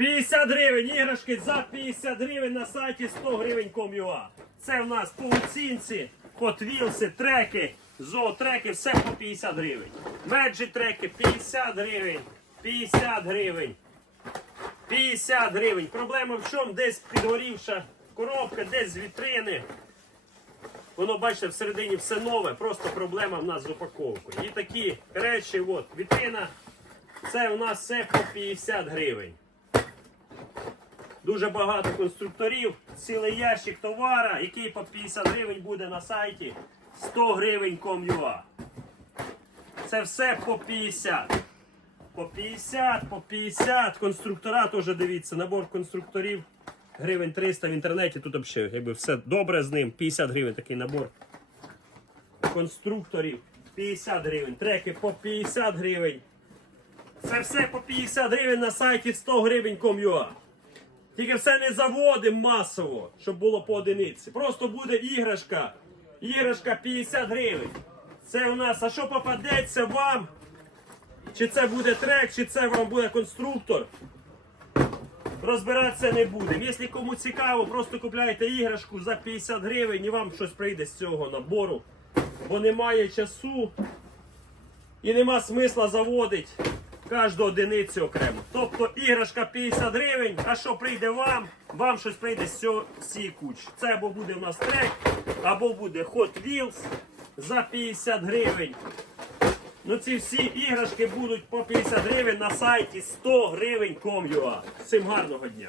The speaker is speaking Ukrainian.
50 гривень, іграшки за 50 гривень на сайті 100 гривень ком.ua. Це в нас пауцінці, хотвілси, треки, зоотреки, все по 50 гривень. Меджі треки 50 гривень, 50 гривень. 50 гривень. Проблема в чому? Десь підгорівша коробка, десь з вітрини. Воно, бачите, всередині все нове, просто проблема в нас з упаковкою. І такі речі, от, вітрина, це у нас все по 50 гривень. Дуже багато конструкторів, цілий ящик товара, який по 50 гривень буде на сайті 100 гривень com.ua. Це все по 50. По 50, по 50. Конструктора теж дивіться, набор конструкторів. Гривень 300 в інтернеті. Тут взагалі якби все добре з ним. 50 гривень такий набор. Конструкторів 50 гривень. Треки по 50 гривень. Це все по 50 гривень на сайті 100 гривень com.ua. Тільки все не заводимо масово, щоб було по одиниці. Просто буде іграшка. Іграшка 50 гривень. Це у нас, а що попадеться вам? Чи це буде трек, чи це вам буде конструктор. Розбиратися не будемо. Якщо кому цікаво, просто купляйте іграшку за 50 гривень і вам щось прийде з цього набору. Бо немає часу і нема смисла заводити кожну одиницю окремо. Тобто іграшка 50 гривень, а що прийде вам, вам щось прийде з цієї кучі. Це або буде у нас трек, або буде Hot Wheels за 50 гривень. Ну ці всі іграшки будуть по 50 гривень на сайті 100 гривень com.ua. Всім гарного дня!